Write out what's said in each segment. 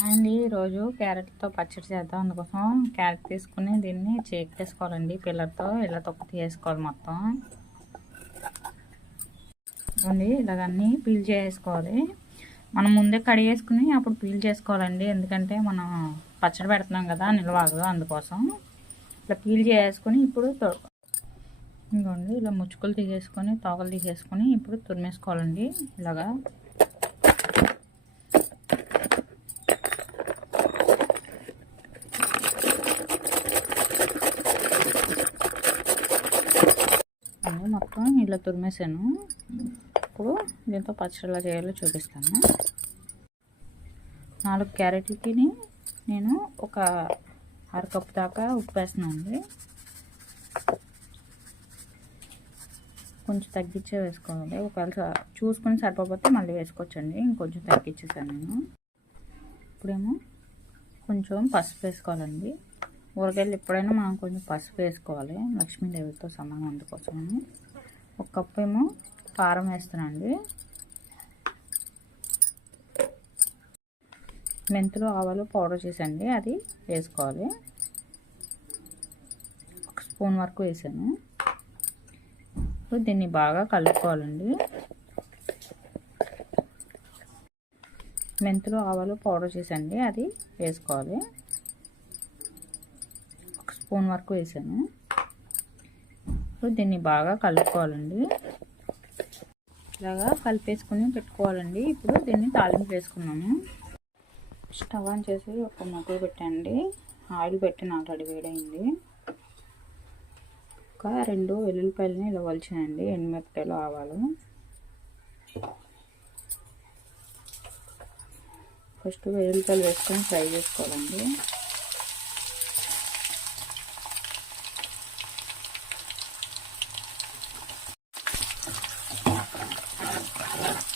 అండి ఈరోజు క్యారెట్తో పచ్చడి చేద్దాం. అందుకోసం క్యారెట్ తీసుకుని దీన్ని చేక్ చేసుకోవాలండి. పిల్లలతో ఇలా తొక్క తీసుకోవాలి మొత్తం అండి. ఇలాగన్నీ పీల్ చేసుకోవాలి. మనం ముందే కడిగేసుకుని అప్పుడు పీల్ చేసుకోవాలండి. ఎందుకంటే మనం పచ్చడి పెడుతున్నాం కదా, నిలవదు. అందుకోసం ఇలా పీల్ చేసుకుని ఇప్పుడు ఇంకోండి ఇలా ముచ్చుకలు తీసేసుకొని తోకలు తీసేసుకొని ఇప్పుడు తురిమేసుకోవాలండి. ఇలాగా మొత్తం ఇలా తురిమేసాను. ఇప్పుడు దీంతో పచ్చడి ఎలా చేయాలో చూపిస్తాను. 4 క్యారెట్లకి నేను ఒక అరకప్పు దాకా ఉప్పు వేస్తున్నాను అండి. కొంచెం తగ్గించే వేసుకోవాలి. ఒకవేళ చూసుకొని సరిపోతే మళ్ళీ వేసుకోవచ్చండి. ఇంకొంచెం తగ్గించేసాను నేను. ఇప్పుడేమో కొంచెం పసుపు వేసుకోవాలండి. ఊరగాయలు ఎప్పుడైనా మనం కొంచెం పసుపు వేసుకోవాలి, లక్ష్మీదేవితో సమానం. అందుకోసం ఒక కప్పు ఏమో కారం వేస్తున్నానండి. మెంతులు ఆవాలు పౌడర్ చేసండి, అది వేసుకోవాలి. 1 స్పూన్ వరకు వేసాను. ఇప్పుడు దీన్ని బాగా కలుపుకోవాలండి. మెంతులు ఆవాలు పౌడర్ చేసండి, అది వేసుకోవాలి. 1 స్పూన్ వరకు వేసాను. ఇప్పుడు దీన్ని బాగా కలుపుకోవాలండి. ఇలాగా కలిపేసుకుని పెట్టుకోవాలండి. ఇప్పుడు దీన్ని తాలింపు వేసుకున్నాము. స్టవ్ ఆన్ చేసి ఒక మగ్గులు పెట్టండి. ఆయిల్ పెట్టిన ఆల్రెడీ వేడైంది. ఒక 2 వెల్లుల్లిపాయలని ఇలా వలిచానండి. ఎండుమిరపకాయలు ఆవాలు. ఫస్ట్ వెల్లుల్లిపాయలు వేసుకొని ఫ్రై చేసుకోవాలండి.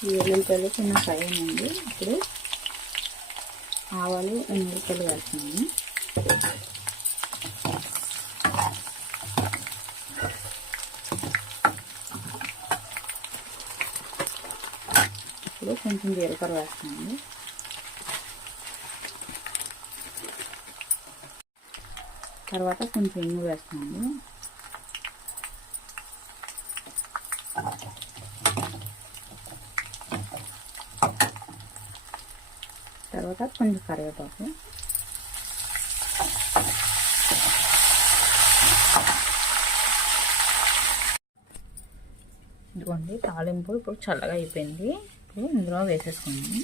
ఈ వెల్లుల్లిపాయలు చిన్న ఫ్రై అయిందండి. ఇప్పుడు ఆవాలు ఎండుమిరపకాయలు వేస్తున్నాను. ఇప్పుడు కొంచెం జీలకర్ర వేస్తున్నాను. తర్వాత కొంచెం ఇంగు వేస్తున్నాను. తర్వాత కొంచెం కరివేపాకు. ఇదిగోండి తాలింపు ఇప్పుడు చల్లగా అయిపోయింది. ఇప్పుడు ఇందులో వేసేసుకున్నాము.